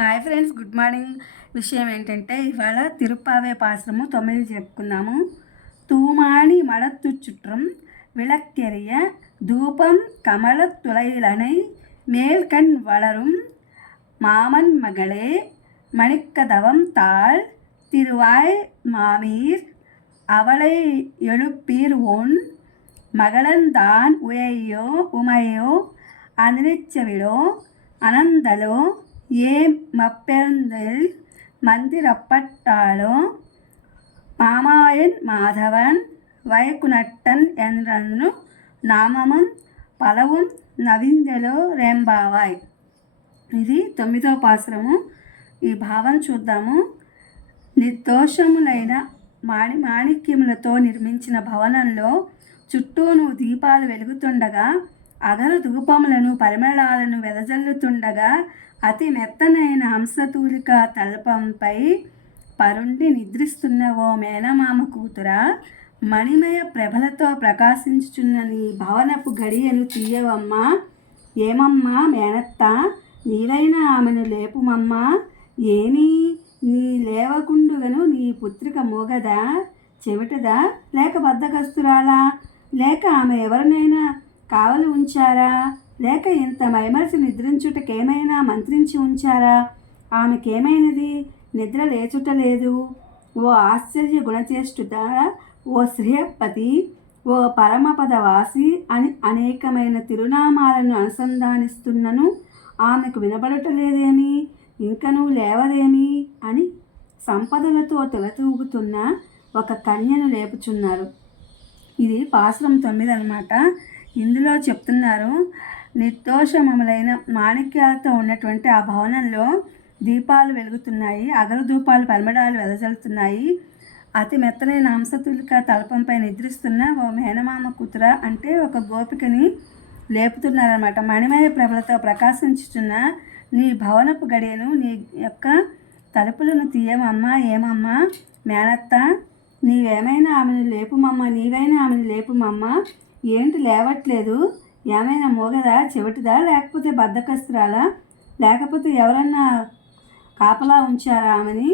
Hi friends, good morning. విషయం ఏంటంటే ఇవాళ తిరుప్పావే పాశ్రము 9 చెప్పుకుందాము. తూమాణి మడత్తు చుట్రం విளக்கெரிய தூபம் கமலத் துளையிலனை மேல்கண் வளரும் மாமன் மகளே மணிக்கதவம் தாழ் திருவாய் மாமீர் அவளை எழுப்பீர் ஒன் மகளந்தான் உமையோ அனிச்சவிடோ அனந்தலோ ఏ మప్పెందిల్ మందిరప్పట్టాలో మామాయన్ మాధవన్ వైకునట్టన్ ఎంద్రను నామమున్ పలవం నవిందెలో రేంబావాయ్. ఇది 9వ పాసురము. ఈ భావం చూద్దాము. నిర్దోషములైన మాణిక్యములతో నిర్మించిన భవనంలో చుట్టూను దీపాలు వెలుగుతుండగా అగరు ధూపములను పరిమళాలను వెదజల్లుతుండగా అతి మెత్తనైన హంసతూలిక తల్పంపై పరుండి నిద్రిస్తున్న ఓ మేనమామ కూతురా, మణిమయ ప్రభలతో ప్రకాశించుచున్న నీ భవనపు గడియను తీయవమ్మా. ఏమమ్మా మేనత్త, నీవైనా ఆమెను లేపుమమ్మా. ఏమీ నీ లేవకుండుగను నీ పుత్రిక మోగదా, చెవిటదా, లేక బద్దకస్తురాలా, లేక ఆమె ఎవరినైనా కావలి ఉంచారా, లేక ఇంత మైమరసి నిద్రించుటకేమైనా మంత్రించి ఉంచారా? ఆమెకేమైనది? నిద్ర లేచుట లేదు. ఓ ఆశ్చర్య గుణచేష్టుత, ఓ శ్రేయపతి, ఓ పరమపదవాసి అని అనేకమైన తిరునామాలను అనుసంధానిస్తున్నను ఆమెకు వినబడటలేదేమి, ఇంకనూ లేవదేమి అని సంపదలతో తొలతూగుతున్న ఒక కన్యను లేపుచున్నారు. ఇది పాసురం 9 అన్నమాట. ఇందులో చెప్తున్నారు, నిర్దోషములైన మాణిక్యాలతో ఉన్నటువంటి ఆ భవనంలో దీపాలు వెలుగుతున్నాయి, అగరు ధూపాలు పరిమళాలు వెదజల్లుతున్నాయి. అతి మెత్తనైన హంసతులిక తలపంపై నిద్రిస్తున్న ఓ మేనమామ కూతుర అంటే ఒక గోపికని లేపుతున్నారన్నమాట. మణిమయ ప్రభలతో ప్రకాశించుచున్న నీ భవనపు గడియను, నీ యొక్క తలుపులను తీయమమ్మా. ఏమమ్మా మేనత్త, నీవైనా ఆమెను లేపుమమ్మా. ఏంటి లేవట్లేదు? ఏమైనా మోగదా, చెవిటిదా, లేకపోతే బద్దకస్తురాలా, లేకపోతే ఎవరన్నా కాపలా ఉంచారా ఆమెని,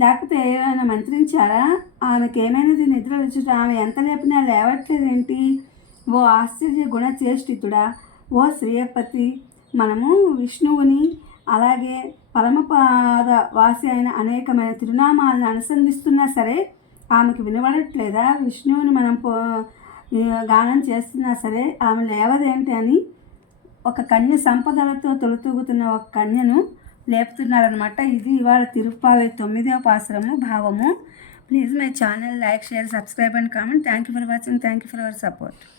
లేకపోతే ఏమైనా మంత్రించారా? ఆమెకేమైనది నిద్ర వచ్చుట? ఆమె ఎంత లేపినా లేవట్లేదేంటి? ఓ ఆశ్చర్య గుణచేష్టితుడా, ఓ శ్రీయపతి, మనము విష్ణువుని అలాగే పరమపాద వాసి అయిన అనేకమైన తిరునామాలను అనుసంధిస్తున్నా సరే ఆమెకు వినబడట్లేదా? విష్ణువుని మనం గానం చేస్తున్నా సరే ఆమె లేవదేంటి అని ఒక కన్య సంపదలతో తొలతూగుతున్న ఒక కన్యను లేపుతున్నారనమాట. ఇది ఇవాళ తిరుప్పావే 9వ పాసురము భావము. Please my channel like, share, subscribe and comment. Thank you for watching. Thank you for our support.